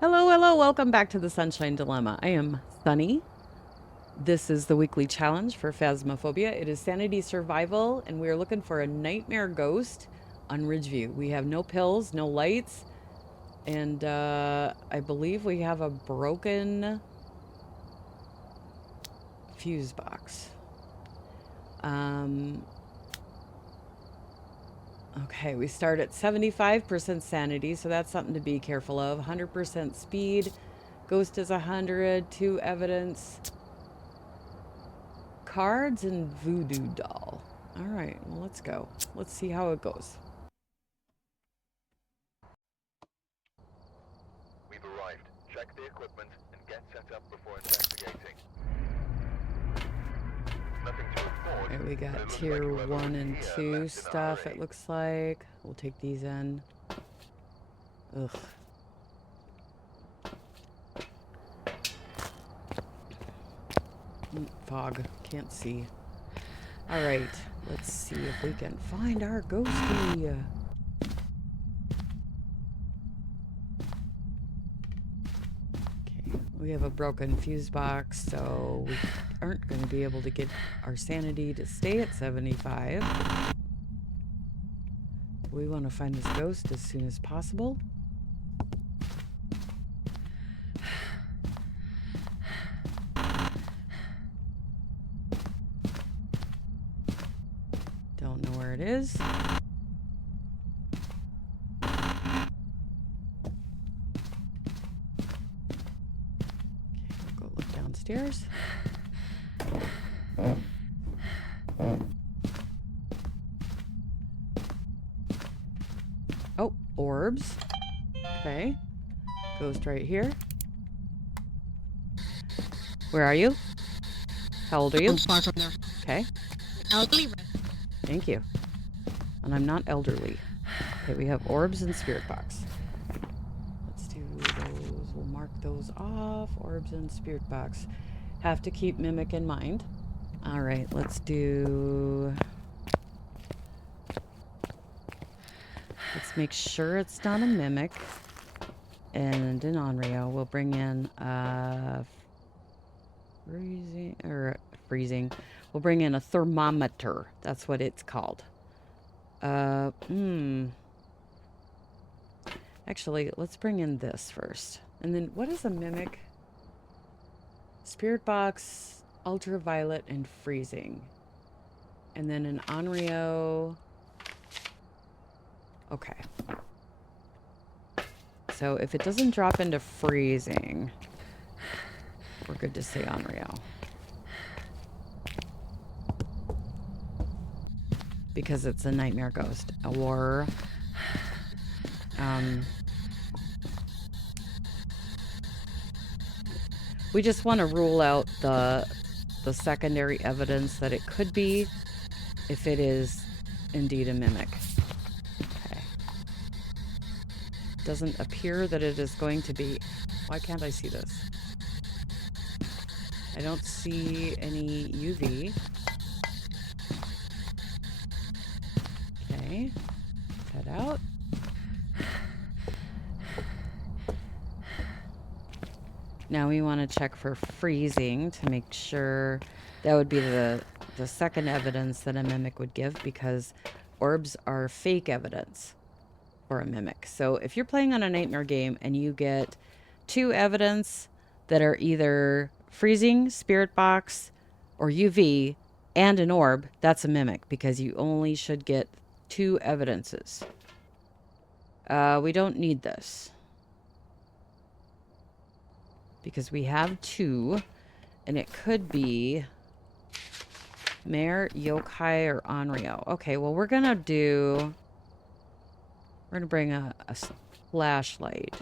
Hello, hello, welcome back to the Sunshine Dilemma. I am Sunny. This is the weekly challenge for Phasmophobia. It is Sanity Survival, and we are looking for a nightmare ghost on Ridgeview. We have no pills, no lights, and I believe we have a broken fuse box. Okay, we start at 75% sanity, so that's something to be careful of. 100% speed. Ghost is 100. 2 evidence. Cards and voodoo doll. All right, well, let's go. Let's see how it goes. We've arrived. Check the equipment and get set up before investigating. Nothing to report. Okay, we got tier 1 and 2 stuff, it looks like. We'll take these in. Ugh. Fog. Can't see. All right, let's see if we can find our ghostie. Okay, we have a broken fuse box, so we aren't going to be able to get our sanity to stay at 75. We want to find this ghost as soon as possible. Don't know where it is. Okay, we'll go look downstairs. Oh, orbs. Okay. Ghost right here. Where are you? How old are you? I'm far from there. Okay. Elderly. Thank you. And I'm not elderly. Okay, we have orbs and spirit box. Let's do those. We'll mark those off. Orbs and spirit box. Have to keep mimic in mind. All right, let's do... Let's make sure it's not a mimic. And in Onryo, we'll bring in freezing. We'll bring in a thermometer. That's what it's called. Actually, let's bring in this first. And then what is a mimic? Spirit box, ultraviolet, and freezing. And then an Onryo. Okay. So if it doesn't drop into freezing, we're good to say Onryo. Because it's a nightmare ghost. Or we just want to rule out the secondary evidence that it could be if it is indeed a mimic. Okay. Doesn't appear that it is going to be. Why can't I see this? I don't see any UV. Okay. Head out. Now we want to check for freezing to make sure. That would be the second evidence that a mimic would give, because orbs are fake evidence for a mimic. So if you're playing on a nightmare game and you get 2 evidence that are either freezing, spirit box, or UV, and an orb, that's a mimic, because you only should get 2 evidences. We don't need this, because we have 2, and it could be Mare, Yokai, or Onryo. Okay, well, we're gonna bring a flashlight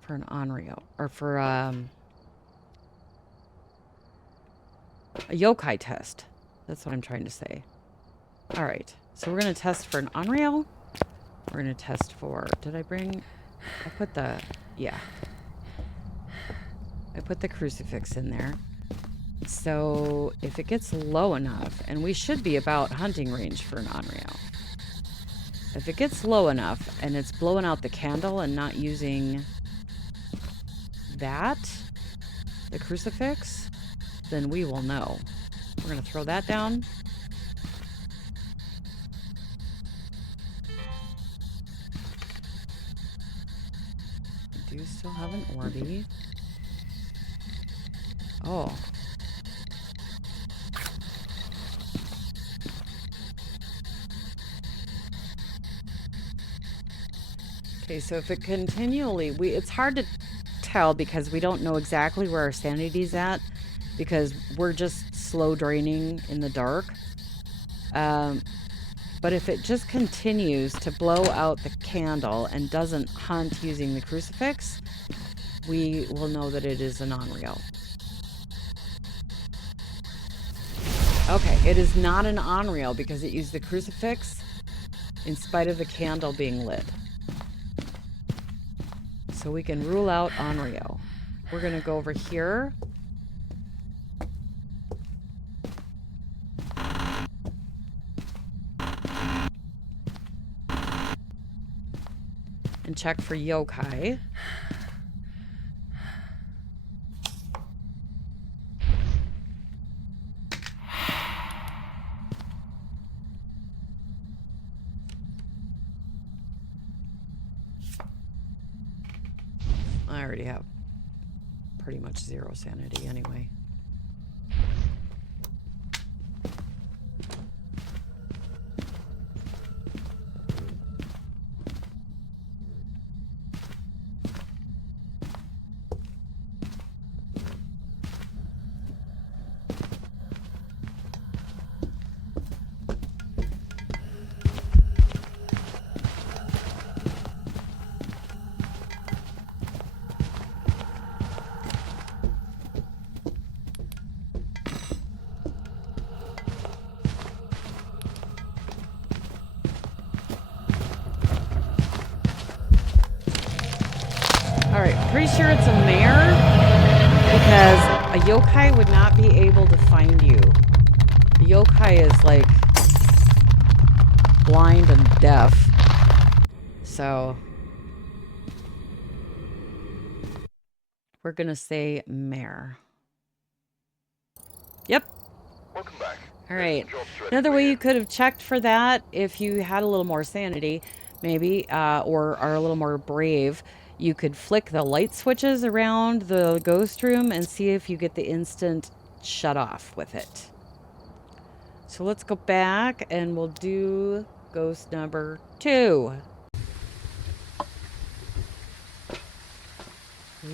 for an Onryo, or for a Yokai test. That's what I'm trying to say. All right, so we're gonna test for an Onryo. We're gonna test for, I put the, yeah. I put the crucifix in there. So if it gets low enough, and we should be about hunting range for an Onryo. If it gets low enough and it's blowing out the candle and not using that, the crucifix, then we will know. We're going to throw that down. I do still have an Orby. Oh. Okay, so if it continually, it's hard to tell because we don't know exactly where our sanity's at because we're just slow draining in the dark. But if it just continues to blow out the candle and doesn't hunt using the crucifix, we will know that it is a non-real. Okay, it is not an on-real because it used the crucifix in spite of the candle being lit. So we can rule out on-real. We're going to go over here. And check for yokai. I already have pretty much 0 sanity anyway. Alright, pretty sure it's a mare because a yokai would not be able to find you. A yokai is like blind and deaf. So we're gonna say mare. Yep. Welcome back. Alright. Another way you could have checked for that if you had a little more sanity, maybe, or are a little more brave. You could flick the light switches around the ghost room and see if you get the instant shut off with it. So let's go back and we'll do ghost number 2.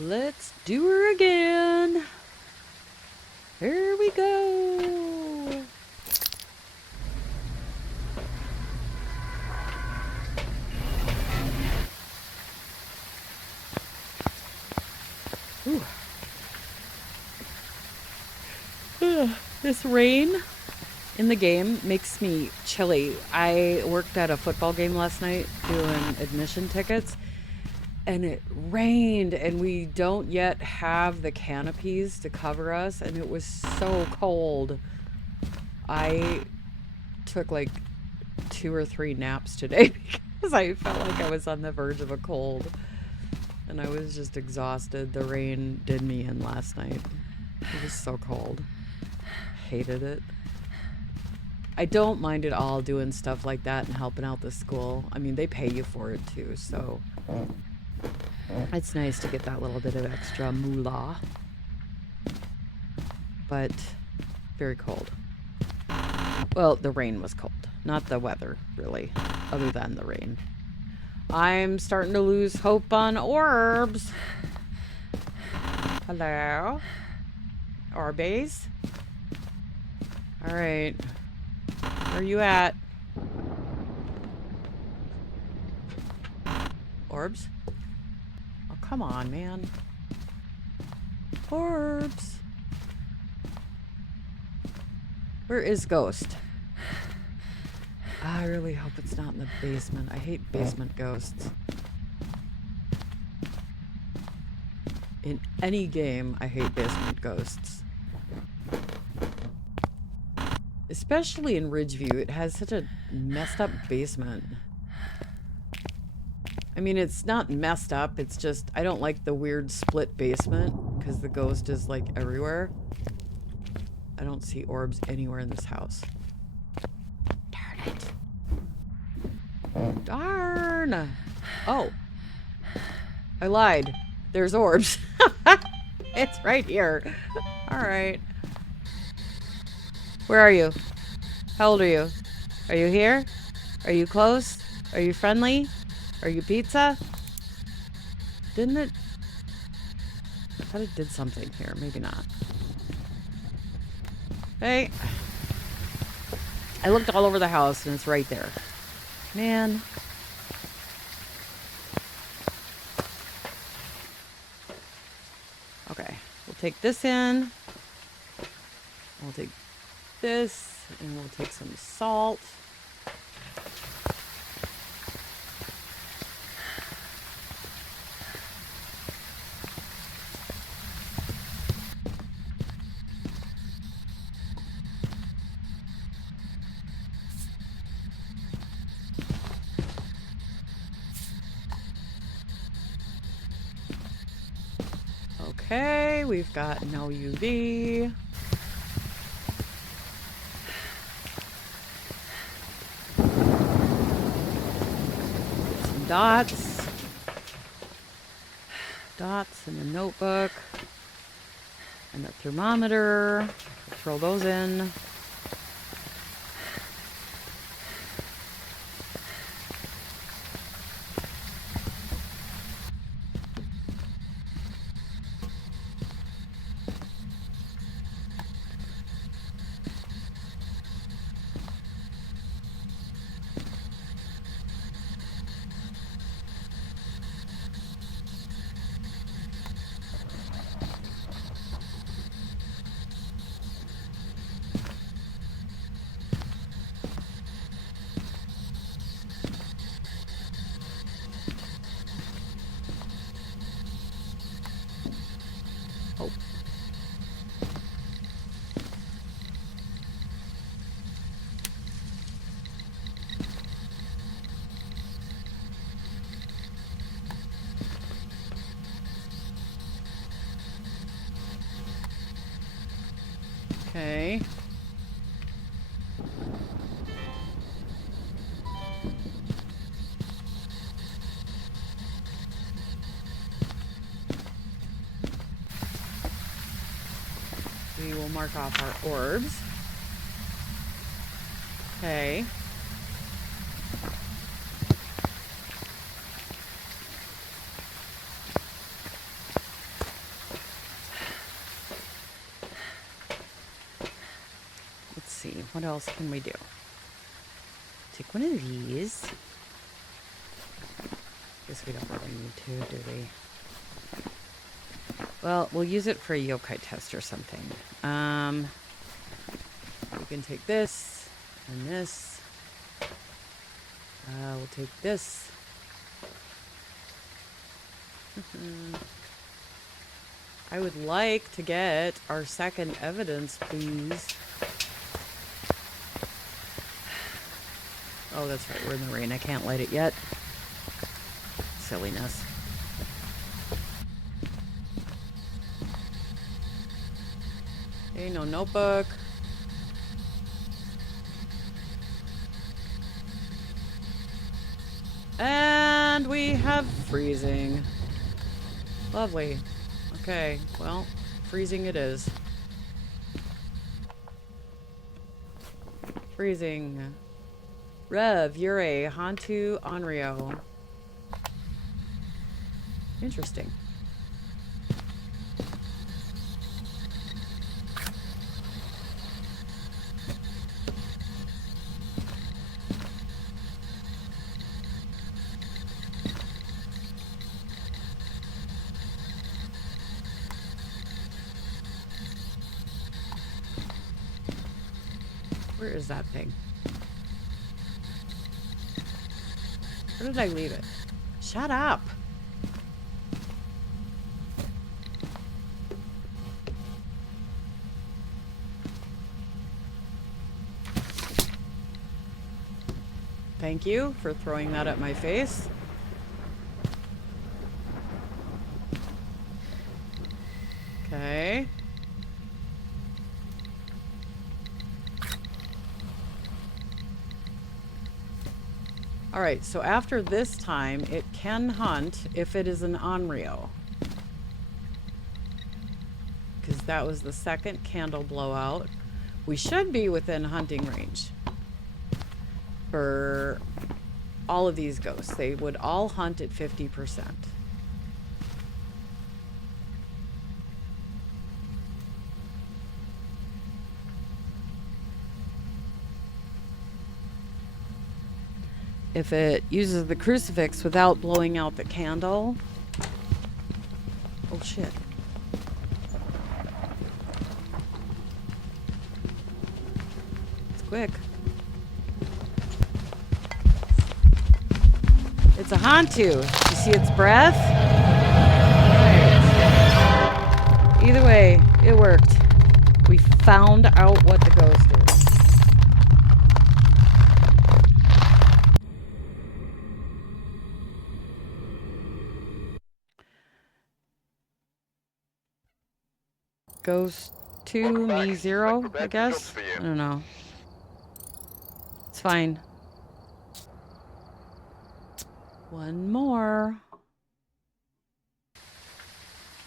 Let's do her again. Here we go. This rain in the game makes me chilly. I worked at a football game last night doing admission tickets, and it rained, and we don't yet have the canopies to cover us, and it was so cold. I took like 2 or 3 naps today because I felt like I was on the verge of a cold. And I was just exhausted. The rain did me in last night. It was so cold. Hated it. I don't mind at all doing stuff like that and helping out the school. I mean, they pay you for it too, so it's nice to get that little bit of extra moolah. But very cold. Well, the rain was cold. Not the weather, really, other than the rain. I'm starting to lose hope on orbs. Hello? Orbies? Alright. Where are you at? Orbs? Oh, come on, man. Orbs. Where is Ghost? I really hope it's not in the basement. I hate basement ghosts. In any game, I hate basement ghosts. Especially in Ridgeview, it has such a messed up basement. I mean, it's not messed up. It's just, I don't like the weird split basement because the ghost is like everywhere. I don't see orbs anywhere in this house. Darn it. Darn. Oh. I lied. There's orbs. It's right here. All right. Where are you? How old are you? Are you here? Are you close? Are you friendly? Are you pizza? Didn't it? I thought it did something here. Maybe not. Hey. I looked all over the house and it's right there. Man. Okay. We'll take this in. We'll take this and we'll take some salt. Okay, we've got no UV. Some dots. Dots in the notebook. And the thermometer. Throw those in. Oh. Okay. We will mark off our orbs. Okay. Let's see, what else can we do? Take one of these. Guess we don't really need to, do we? Well, we'll use it for a yokai test or something. We can take this and this. We'll take this. I would like to get our second evidence, please. Oh, that's right. We're in the rain. I can't light it yet. Silliness. Okay, no notebook. And we have freezing. Lovely. Okay, well, freezing it is. Freezing. Rev, Yurei, Hantu, Onryo. Interesting. Where is that thing? Where did I leave it? Shut up! Thank you for throwing that at my face. All right, so after this time, it can hunt if it is an onryo. Because that was the second candle blowout. We should be within hunting range for all of these ghosts. They would all hunt at 50%. If it uses the crucifix without blowing out the candle. Oh shit. It's quick. It's a Hantu. You see its breath? Right. Either way, it worked. We found out what the ghost is. Ghost 2, me 0, I guess. I don't know. It's fine. One more.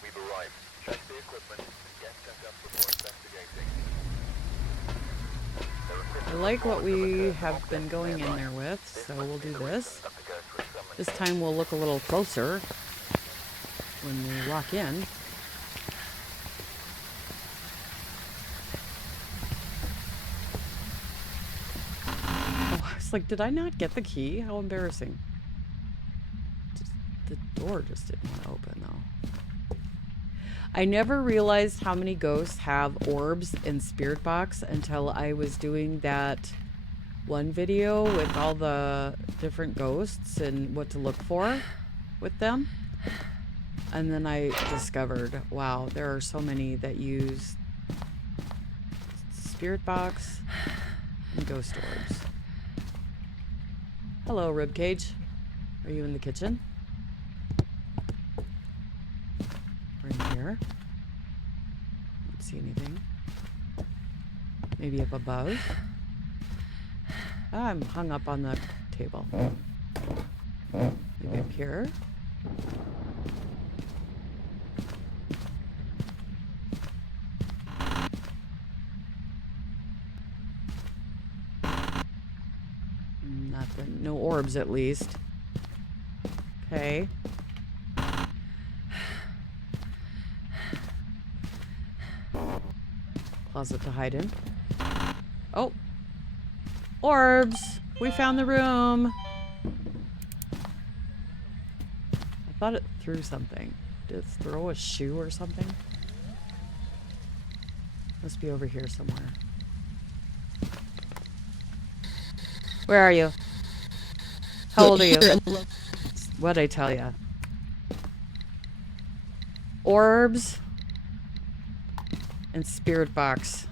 We've arrived. Check the equipment and get set up before investigating. I like what we have been going in there with, so we'll do this. This time we'll look a little closer when we walk in. Oh, it's like, did I not get the key? How embarrassing. The door just didn't want to open, though. I never realized how many ghosts have orbs in Spirit Box until I was doing that one video with all the different ghosts and what to look for with them. And then I discovered, wow, there are so many that use Spirit Box and ghost orbs. Hello, Ribcage. Are you in the kitchen? Or in here? Don't see anything. Maybe up above? Ah, I'm hung up on the table. Maybe up here? Nothing. No orbs, at least. Okay. Closet to hide in. Oh! Orbs! We found the room! I thought it threw something. Did it throw a shoe or something? Must be over here somewhere. Where are you? How old are you? What'd I tell ya? Orbs and Spirit Box.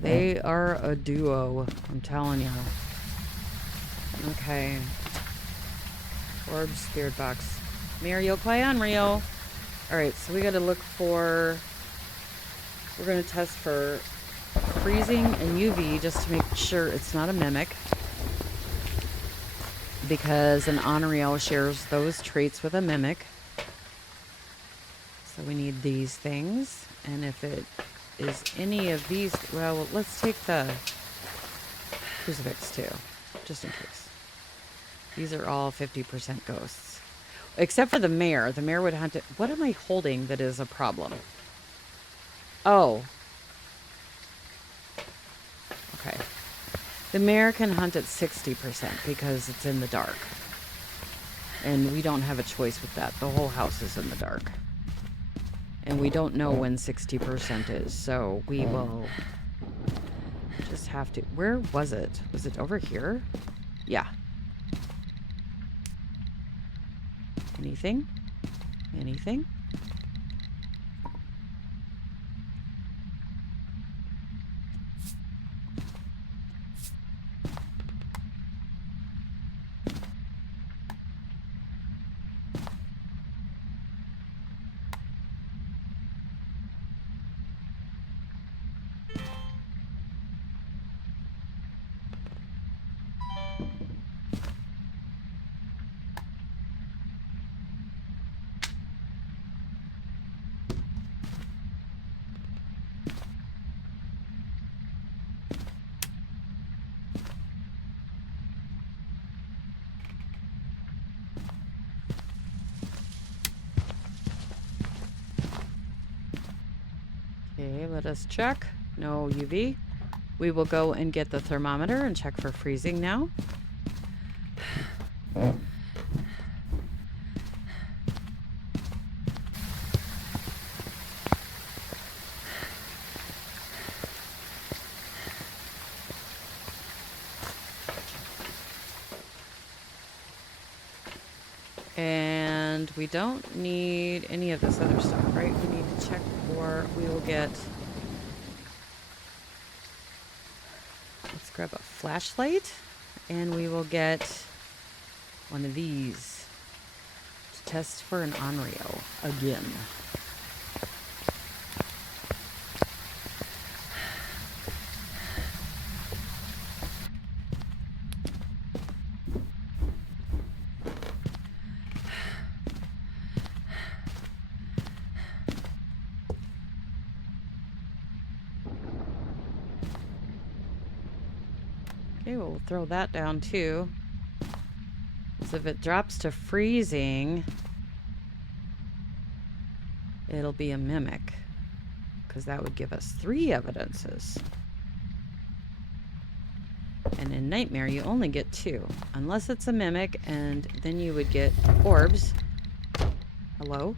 They are a duo, I'm telling you. Okay. Orbs, Spirit Box. Mario, play on Rio. Alright, so we gotta look for... We're gonna test for freezing and UV just to make sure it's not a mimic. Because an Onryo shares those traits with a mimic. So we need these things. And if it is any of these, well, let's take the crucifix too, just in case. These are all 50% ghosts. Except for the mayor. The mayor would hunt it. What am I holding that is a problem? Oh. Okay. The mayor can hunt at 60% because it's in the dark. And we don't have a choice with that. The whole house is in the dark. And we don't know when 60% is, so we will just have to... Where was it? Was it over here? Yeah. Anything? Anything? Okay, let us check. No UV. We will go and get the thermometer and check for freezing now. And we don't need any of this other stuff, right? We need to check for, we will get, let's grab a flashlight, and we will get one of these to test for an onryo again. Okay, we'll throw that down too. So if it drops to freezing, it'll be a mimic, because that would give us 3 evidences. And in Nightmare, you only get 2, unless it's a mimic, and then you would get orbs. Hello?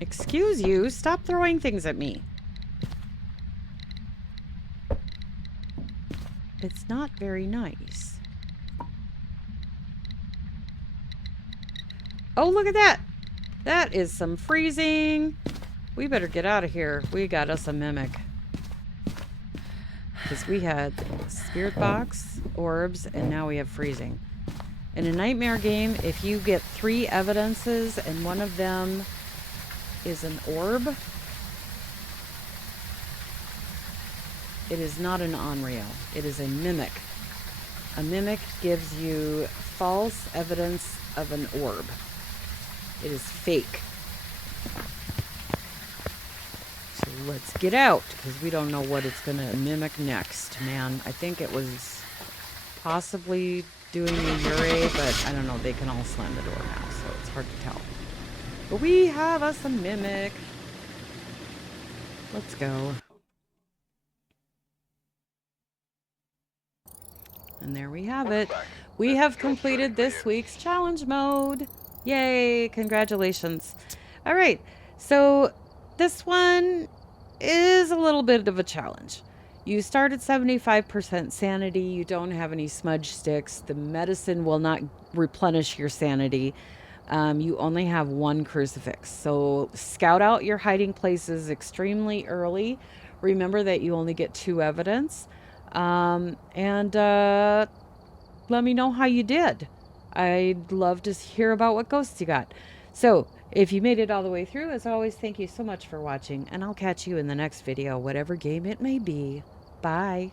Excuse you, stop throwing things at me. It's not very nice. Oh, look at that! That is some freezing. We better get out of here. We got us a mimic. Because we had spirit box, orbs, and now we have freezing. In a Nightmare game, if you get 3 evidences and one of them is an orb, it is not an onryo. It is a mimic. A mimic gives you false evidence of an orb. It is fake. So let's get out, because we don't know what it's going to mimic next. Man, I think it was possibly doing the Ure, but I don't know. They can all slam the door now, so it's hard to tell. But we have us a mimic. Let's go. And there we have it. We have completed this week's challenge mode. Yay, congratulations. All right, so this one is a little bit of a challenge. You start at 75% sanity. You don't have any smudge sticks. The medicine will not replenish your sanity. You only have 1 crucifix. So scout out your hiding places extremely early. Remember that you only get 2 evidence. And let me know how you did. I'd love to hear about what ghosts you got. So if you made it all the way through, as always, thank you so much for watching, and I'll catch you in the next video, whatever game it may be. Bye.